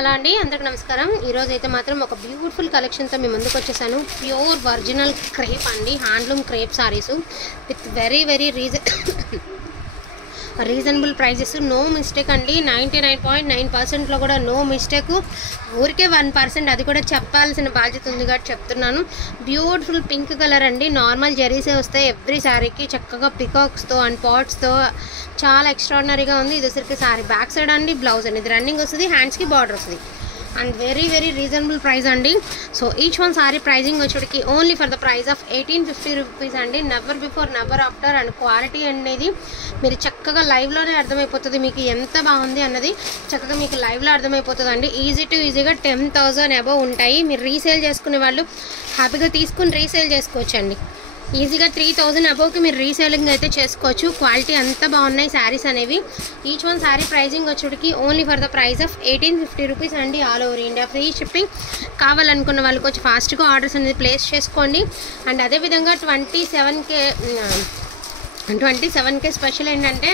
Hello అండి, అందరికీ నమస్కారం. ఈరోజు అయితే మాత్రం ఒక బ్యూటిఫుల్ కలెక్షన్తో మీ ముందుకు వచ్చేసాను. ప్యూర్ ఒరిజినల్ క్రేప్ అండి, handloom crepe sarees with very reasonable prices. No mistake అండి, 99.9%లో కూడా నో మిస్టేక్. ఊరికే 1%, అది కూడా చెప్పాల్సిన బాధ్యత ఉంది కాబట్టి చెప్తున్నాను. బ్యూటిఫుల్ పింక్ కలర్ అండి, నార్మల్ జరీసే వస్తాయి ఎవ్రీ శారీకి. చక్కగా పికాక్స్తో అండ్ పాట్స్తో చాలా ఎక్స్ట్రాడినరీగా ఉంది. ఇది వచ్చరికి శారీ బ్యాక్ సైడ్ అండి, బ్లౌజ్ అండి, ఇది రన్నింగ్ వస్తుంది, హ్యాండ్స్కి బార్డర్ వస్తుంది అండ్ వెరీ రీజనబుల్ ప్రైస్ అండి. So each one sari pricing వచ్చేటికి only for the price of 1850 rupees అండి. Never before never after. And quality అనేది మీరు చక్కగా లైవ్లోనే అర్థమైపోతుంది మీకు ఎంత బాగుంది అన్నది. చక్కగా మీకు లైవ్లో అర్థమైపోతుంది అండి. ఈజీగా 10,000 అబవ్ ఉంటాయి. మీరు రీసేల్ చేసుకునే వాళ్ళు హ్యాపీగా తీసుకుని రీసేల్ చేసుకోవచ్చు అండి. ఈజీగా 3,000 అబోవ్కి మీరు రీసేలింగ్ అయితే చేసుకోవచ్చు. క్వాలిటీ అంతా బాగున్నాయి శారీస్ అనేవి. ఈచ్ వన్ శారీ ప్రైజింగ్ వచ్చేటికి only for the price of 1850 rupees అండి. All over India free shipping. కావాలనుకున్న వాళ్ళకి వచ్చి ఫాస్ట్గా ఆర్డర్స్ అనేది ప్లేస్ చేసుకోండి. అండ్ అదేవిధంగా 27K స్పెషల్ ఏంటంటే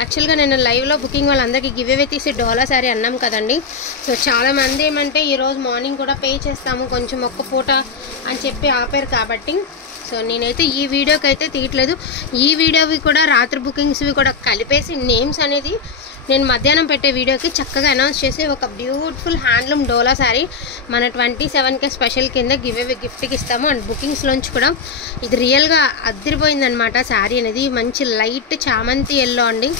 యాక్చువల్గా నేను లైవ్లో బుకింగ్ వాళ్ళందరికీ గివ్ అవే తీసి డోలా శారీ అన్నాం కదండి. సో చాలామంది ఏమంటే ఈరోజు మార్నింగ్ కూడా పే చేస్తాము కొంచెం ఒక్క పూట అని చెప్పి ఆపారు కాబట్టి సో నేనైతే ఈ వీడియోకి అయితే తీయట్లేదు. ఈ వీడియోవి కూడా రాత్రి బుకింగ్స్వి కూడా కలిపేసి నేమ్స్ అనేది నేను మధ్యాహ్నం పెట్టే వీడియోకి చక్కగా అనౌన్స్ చేసి ఒక బ్యూటిఫుల్ హ్యాండ్లూమ్ డోలా శారీ మన 27K స్పెషల్ కింద గివ్ అవే గిఫ్ట్కి ఇస్తాము. అండ్ బుకింగ్స్లోంచి కూడా ఇది రియల్గా అదిరిపోయిందనమాట శారీ అనేది. మంచి లైట్ చామంతి ఎల్లో అండి.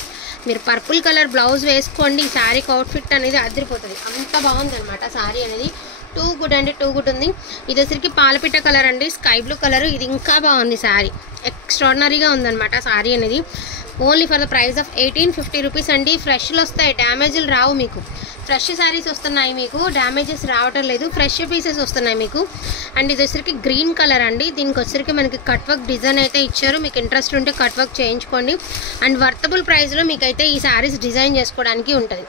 మీరు పర్పుల్ కలర్ బ్లౌజ్ వేసుకోండి, ఈ శారీకి అవుట్ఫిట్ అనేది అదిరిపోతుంది. అంత బాగుందనమాట శారీ అనేది. టూ గుడ్ అండి, టూ గుడ్ ఉంది. ఇది వచ్చరికి పాలపిట్ట కలర్ అండి, స్కై బ్లూ కలర్. ఇది ఇంకా బాగుంది శారీ, ఎక్స్ట్రాడినరీగా ఉందన్నమాట శారీ అనేది. Only for the price of 1850 rupees అండి. ఫ్రెష్లు వస్తాయి, డ్యామేజ్లు రావు మీకు. ఫ్రెష్ శారీస్ వస్తున్నాయి మీకు, డ్యామేజెస్ రావటం లేదు, ఫ్రెష్ పీసెస్ వస్తున్నాయి మీకు. అండ్ ఇది వచ్చరికి గ్రీన్ కలర్ అండి. దీనికి వచ్చరికి మనకి కట్ వర్క్ డిజైన్ అయితే ఇచ్చారు. మీకు ఇంట్రెస్ట్ ఉంటే కట్ వర్క్ చేయించుకోండి. అండ్ వర్తబుల్ ప్రైస్లో మీకైతే ఈ శారీస్ డిజైన్ చేసుకోవడానికి ఉంటుంది.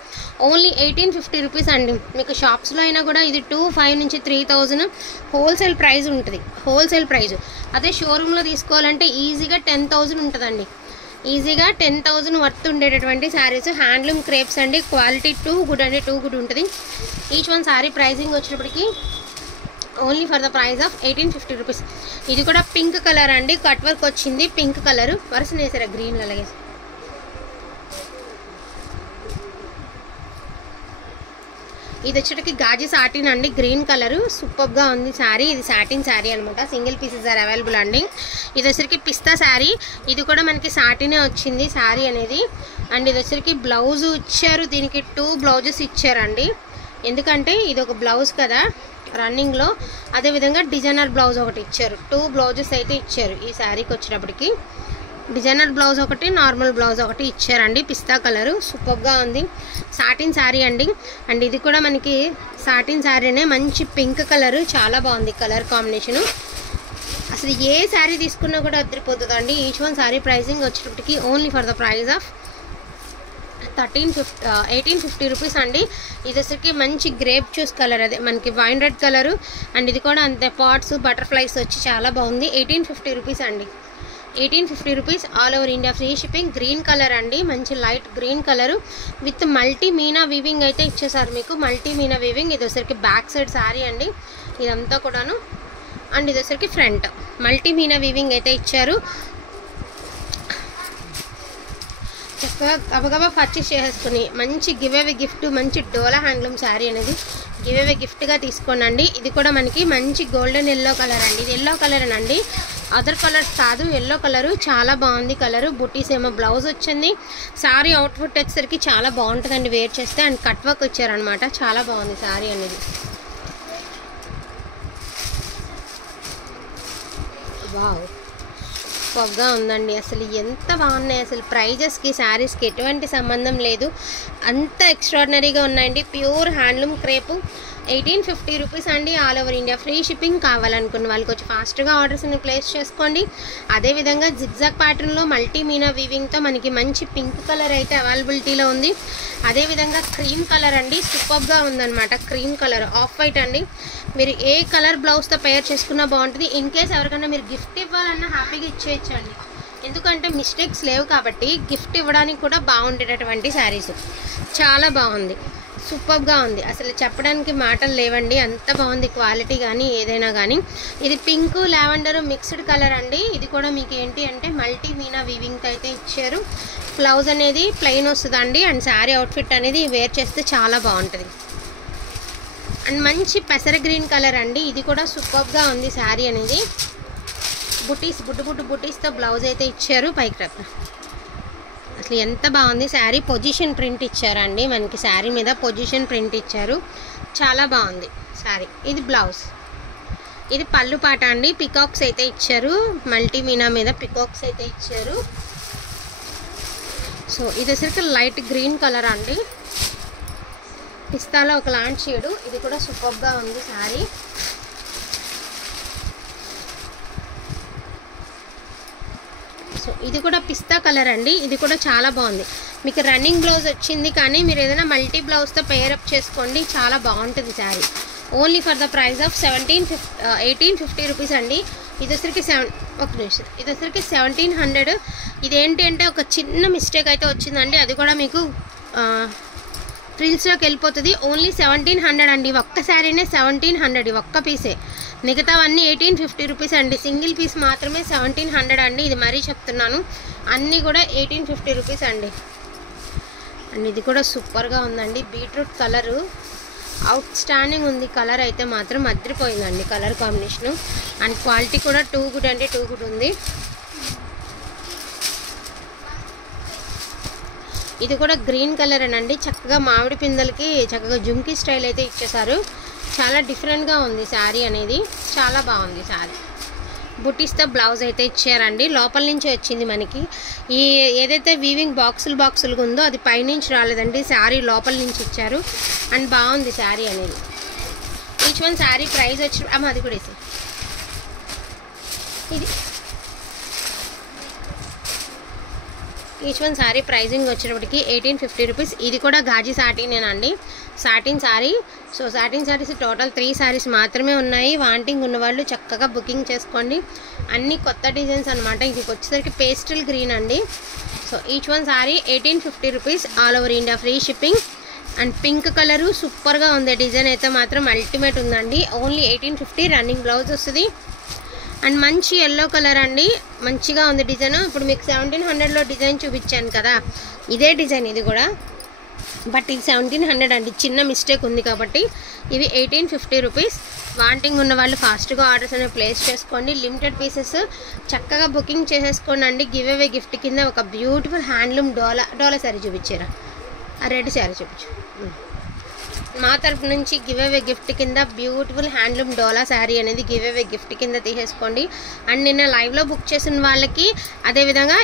ఓన్లీ 1850 రూపీస్ అండి. మీకు షాప్స్లో అయినా కూడా ఇది 2,500 నుంచి 3,000 హోల్సేల్ ప్రైస్ ఉంటుంది, హోల్సేల్ ప్రైస్. అదే షోరూంలో తీసుకోవాలంటే ఈజీగా 10,000 ఉంటుందండి. ఈజీగా 10,000 వర్త్ ఉండేటటువంటి శారీస్ హ్యాండ్లూమ్ క్రేప్స్ అండి. క్వాలిటీ టూ గుడ్ అండి, టూ గుడ్ ఉంటుంది. ఈచ్ వన్ శారీ ప్రైజింగ్ వచ్చినప్పటికీ only for the price of 1850 rupees. ఇది కూడా పింక్ కలర్ అండి, కట్ వర్క్ వచ్చింది పింక్ కలర్. వరుస వేసారా గ్రీన్ అలాగే. ఇది వచ్చేటికి గాజీ సాటిన్ అండి, గ్రీన్ కలర్. సూపర్గా ఉంది శారీ. ఇది సాటిన్ శారీ అనమాట, సింగిల్ పీసెస్ ఆర్ అవైలబుల్ అండి. ఇది వచ్చరికి పిస్తా శారీ. ఇది కూడా మనకి సాటినే వచ్చింది శారీ అనేది. అండ్ ఇది వచ్చరికి బ్లౌజ్ ఇచ్చారు, దీనికి 2 బ్లౌజెస్ ఇచ్చారండి. ఎందుకంటే ఇది ఒక బ్లౌజ్ కదా రన్నింగ్లో, అదేవిధంగా డిజైనర్ బ్లౌజ్ ఒకటి ఇచ్చారు. 2 బ్లౌజెస్ అయితే ఇచ్చారు ఈ శారీకి వచ్చేటప్పటికి. డిజైనర్ బ్లౌజ్ ఒకటి, నార్మల్ బ్లౌజ్ ఒకటి ఇచ్చారండి. పిస్తా కలరు సూపర్గా ఉంది. సాటిన్ శారీ అండి. అండ్ ఇది కూడా మనకి సాటిన్ శారీనే, మంచి పింక్ కలరు, చాలా బాగుంది కలర్ కాంబినేషను. అసలు ఏ శారీ తీసుకున్నా కూడా అదిరిపోతుంది అండి. ఈచ్ వన్ శారీ ప్రైజింగ్ వచ్చేటప్పటికి only for the price of 1850 rupees అండి. ఇది వచ్చరికి మంచి గ్రేప్ జ్యూస్ కలర్, అదే మనకి వైన్ రెడ్ కలరు. అండ్ ఇది కూడా అంతే పాట్స్ బటర్ఫ్లైస్ వచ్చి చాలా బాగుంది. 1850 రూపీస్ అండి. 1850 rupees. All over India free shipping. Green colour అండి, మంచి light green colour with multi Meena weaving అయితే ఇచ్చేసారు మీకు. Multi Meena weaving. ఇది వచ్చరికి బ్యాక్ సైడ్ శారీ అండి ఇదంతా కూడాను. అండ్ ఇది వచ్చరికి ఫ్రంట్ మల్టీ మీనా వీవింగ్ అయితే ఇచ్చారు. చక్కగా గబగబా పర్చేస్ చేసేసుకుని మంచి గివ్ అవే గిఫ్ట్, మంచి డోలా హ్యాండ్లూమ్ శారీ అనేది గివ్ అవే గిఫ్ట్గా తీసుకోండి. ఇది కూడా మనకి మంచి గోల్డెన్ ఎల్లో కలర్ అండి. ఇది ఎల్లో కలర్ అండి, అదర్ కలర్స్ కాదు, ఎల్లో కలరు. చాలా బాగుంది కలరు. బుటీస్ ఏమో బ్లౌజ్ వచ్చింది. శారీ అవుట్ఫిట్ వచ్చేసరికి చాలా బాగుంటుందండి వేర్ చేస్తే. అండ్ కట్ వర్క్ వచ్చారనమాట, చాలా బాగుంది శారీ అనేది. వావ్, పొగ్గా ఉందండి. అసలు ఎంత బాగున్నాయి. అసలు ప్రైజెస్కి శారీస్కి ఎటువంటి సంబంధం లేదు, అంత ఎక్స్ట్రాడినరీగా ఉన్నాయండి. ప్యూర్ హ్యాండ్లూమ్ క్రేపు 1850 రూపీస్ అండి. All over India free shipping. కావాలనుకున్న వాళ్ళకి వచ్చి ఫాస్ట్గా ఆర్డర్స్ని ప్లేస్ చేసుకోండి. అదేవిధంగా జిగ్జాగ్ ప్యాటర్న్లో మల్టీ మీనా వీవింగ్తో మనకి మంచి పింక్ కలర్ అయితే అవైలబిలిటీలో ఉంది. అదేవిధంగా క్రీమ్ కలర్ అండి, సూపర్గా ఉందన్నమాట. క్రీమ్ కలర్ ఆఫ్ వైట్ అండి. మీరు ఏ కలర్ బ్లౌజ్తో పేర్ చేసుకున్నా బాగుంటుంది. ఇన్ కేస్ ఎవరికైనా మీరు గిఫ్ట్ ఇవ్వాలన్నా హ్యాపీగా ఇచ్చేయచ్చండి. ఎందుకంటే మిస్టేక్స్ లేవు కాబట్టి గిఫ్ట్ ఇవ్వడానికి కూడా బాగుండేటటువంటి శారీస్. చాలా బాగుంది. సూపర్గా ఉంది, అసలు చెప్పడానికి మాటలు లేవండి, అంత బాగుంది క్వాలిటీ కానీ ఏదైనా కానీ. ఇది పింక్ లావెండర్ మిక్స్డ్ కలర్ అండి. ఇది కూడా మీకు ఏంటి అంటే మల్టీ మీనా వీవింగ్ అయితే ఇచ్చారు. బ్లౌజ్ అనేది ప్లెయిన్ వస్తుందండి. అండ్ శారీ అవుట్ఫిట్ అనేది వేర్ చేస్తే చాలా బాగుంటుంది. అండ్ మంచి పెసర గ్రీన్ కలర్ అండి. ఇది కూడా సూపర్గా ఉంది శారీ అనేది. బుటీస్ బుట్టు బుటీస్తో బ్లౌజ్ అయితే ఇచ్చారు. పైకి అసలు ఎంత బాగుంది శారీ. పొజిషన్ ప్రింట్ ఇచ్చారండి మనకి, శారీ మీద పొజిషన్ ప్రింట్ ఇచ్చారు, చాలా బాగుంది శారీ. ఇది బ్లౌజ్, ఇది పళ్ళు పాట అండి. పికాక్స్ అయితే ఇచ్చారు, మల్టీ మీనా మీద పికాక్స్ అయితే ఇచ్చారు. సో ఇది వచ్చరికి లైట్ గ్రీన్ కలర్ అండి, పిస్తాలో ఒక లాంటి షేడు. ఇది కూడా సూపర్గా ఉంది శారీ. సో ఇది కూడా పిస్తా కలర్ అండి. ఇది కూడా చాలా బాగుంది. మీకు రన్నింగ్ బ్లౌజ్ వచ్చింది, కానీ మీరు ఏదైనా మల్టీ బ్లౌజ్తో పేరప్ చేసుకోండి, చాలా బాగుంటుంది sari. Only for the price of 1850 rupees అండి. ఇది వచ్చరికి ఇది వచ్చరికి 1700. ఇదేంటి అంటే ఒక చిన్న మిస్టేక్ అయితే వచ్చిందండి, అది కూడా మీకు ఫ్రిల్స్లోకి వెళ్ళిపోతుంది. ఓన్లీ 1700 అండి. ఒక్క శారీనే 1700, ఒక్క పీసే. మిగతావన్నీ 1850 రూపీస్ అండి. సింగిల్ పీస్ మాత్రమే 1700 అండి. ఇది మరీ చెప్తున్నాను, అన్నీ కూడా 1850 రూపీస్ అండి. అండ్ ఇది కూడా సూపర్గా ఉందండి. బీట్రూట్ కలరు అవుట్ స్టాండింగ్ ఉంది. కలర్ అయితే మాత్రం అదిరిపోయిందండి, కలర్ కాంబినేషను. అండ్ క్వాలిటీ కూడా టూ గుడ్ అంటే టూ గుడ్ ఉంది. ఇది కూడా గ్రీన్ కలర్ అనండి. చక్కగా మామిడి పిందెలకి చక్కగా జుమ్కీ స్టైల్ అయితే ఇచ్చేసారు. చాలా డిఫరెంట్గా ఉంది శారీ అనేది, చాలా బాగుంది శారీ. బుటీస్తో బ్లౌజ్ అయితే ఇచ్చారండి. లోపల నుంచి వచ్చింది మనకి. ఈ ఏదైతే వీవింగ్ బాక్సులుగా ఉందో అది పైనుంచి రాలేదండి, శారీ లోపల నుంచి ఇచ్చారు. అండ్ బాగుంది శారీ అనేది. ఈచ్ వన్ శారీ ప్రైస్ వచ్చి అది కూడా వేసి ఇది ఈచ్ వన్ శారీ ప్రైజింగ్ వచ్చేటప్పటికి 1850 రూపీస్. ఇది కూడా గాజీ సాటినేనండి, satin sari. So satin saris total 3 saris మాత్రమే ఉన్నాయి. వాంటింగ్ ఉన్నవాళ్ళు చక్కగా బుకింగ్ చేసుకోండి. అన్ని కొత్త డిజైన్స్ అనమాట. ఇది వచ్చేసరికి పేస్టల్ గ్రీన్ అండి. So each one sari 1850 rupees, all over India free shipping. And pink colour సూపర్గా ఉంది. డిజైన్ అయితే మాత్రం అల్టిమేట్ ఉందండి. ఓన్లీ 1850. రన్నింగ్ బ్లౌజ్ వస్తుంది. అండ్ మంచి ఎల్లో కలర్ అండి, మంచిగా ఉంది డిజైన్. ఇప్పుడు మీకు 1700లో డిజైన్ చూపించాను కదా, ఇదే డిజైన్ ఇది కూడా, బట్ ఇది 1700 అండి. చిన్న మిస్టేక్ ఉంది కాబట్టి ఇవి 1850 రూపీస్. వాంటింగ్ ఉన్న వాళ్ళు ఫాస్ట్గా ఆర్డర్స్ అనేవి ప్లేస్ చేసుకోండి. లిమిటెడ్ పీసెస్, చక్కగా బుకింగ్ చేసేసుకోండి అండి. గివ్ అవే గిఫ్ట్ కింద ఒక బ్యూటిఫుల్ హ్యాండ్లూమ్ డోలా శారీ చూపించారా, ఆ రెడ్ శారీ చూపించు. మా తరపు నుంచి గివ్ అవే గిఫ్ట్ కింద బ్యూటిఫుల్ హ్యాండ్లూమ్ డోలా శారీ అనేది గివ్ అవే గిఫ్ట్ కింద తీసేసుకోండి. అండ్ నిన్న లైవ్లో బుక్ చేసిన వాళ్ళకి, అదేవిధంగా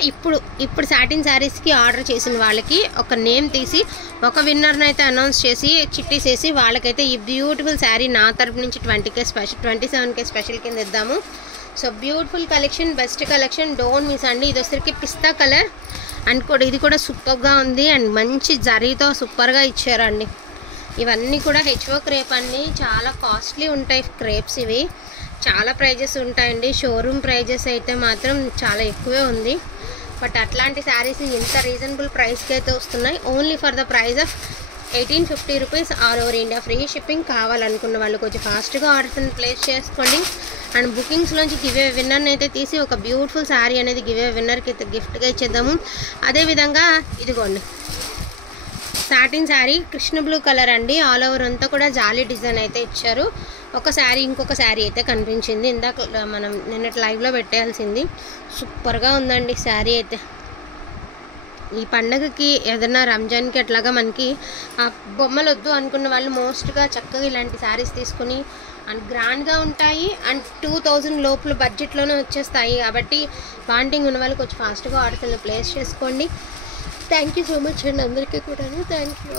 ఇప్పుడు సాటిన్ శారీస్కి ఆర్డర్ చేసిన వాళ్ళకి ఒక నేమ్ తీసి ఒక విన్నర్ని అయితే అనౌన్స్ చేసి చిట్టీసేసి వాళ్ళకైతే ఈ బ్యూటిఫుల్ శారీ నా తరపు నుంచి 20K స్పెషల్ 27K స్పెషల్ కింద ఇద్దాము. So beautiful collection, best collection, don't miss అండి. ఇది వచ్చరికి పిస్తా కలర్ అండ్ కూడా ఇది కూడా సూపర్గా ఉంది. అండ్ మంచి జరీతో సూపర్గా ఇచ్చారండి. ఇవన్నీ కూడా హెచ్ఓ క్రేప్ అండి, చాలా కాస్ట్లీ ఉంటాయి క్రేప్స్. ఇవి చాలా ప్రైజెస్ ఉంటాయండి. షోరూమ్ ప్రైజెస్ అయితే మాత్రం చాలా ఎక్కువే ఉంది. బట్ అట్లాంటి శారీస్ ఇంత రీజనబుల్ ప్రైస్కి అయితే వస్తున్నాయి. Only for the price of 1850 rupees, all over India free shipping. కావాలనుకున్న వాళ్ళు కొంచెం ఫాస్ట్గా ఆర్డర్స్ని ప్లేస్ చేసుకోండి. అండ్ బుకింగ్స్లోంచి గివ్ అవే విన్నర్ని అయితే తీసి ఒక బ్యూటిఫుల్ శారీ అనేది గివ్ అవే విన్నర్కి అయితే గిఫ్ట్గా ఇచ్చేద్దాము. అదేవిధంగా ఇదిగోండి satin sari, Krishna blue colour అండి. ఆల్ ఓవర్ అంతా కూడా జాలీ డిజైన్ అయితే ఇచ్చారు. ఒక శారీ ఇంకొక శారీ అయితే కనిపించింది, ఇందాక మనం నిన్నటి లైవ్లో పెట్టేయాల్సింది. సూపర్గా ఉందండి శారీ అయితే. ఈ పండగకి ఏదైనా రంజాన్కి అట్లాగా మనకి బొమ్మలు వద్దు అనుకున్న వాళ్ళు మోస్ట్గా చక్కగా ఇలాంటి శారీస్ తీసుకుని అండ్ గ్రాండ్గా ఉంటాయి. అండ్ 2000 లోపల బడ్జెట్లోనే వచ్చేస్తాయి. కాబట్టి వాంటింగ్ ఉన్న వాళ్ళు కొంచెం ఫాస్ట్గా ఆర్డర్స్ ప్లేస్ చేసుకోండి. థ్యాంక్ యూ సో మచ్ అండి అందరికీ కూడా. Thank you.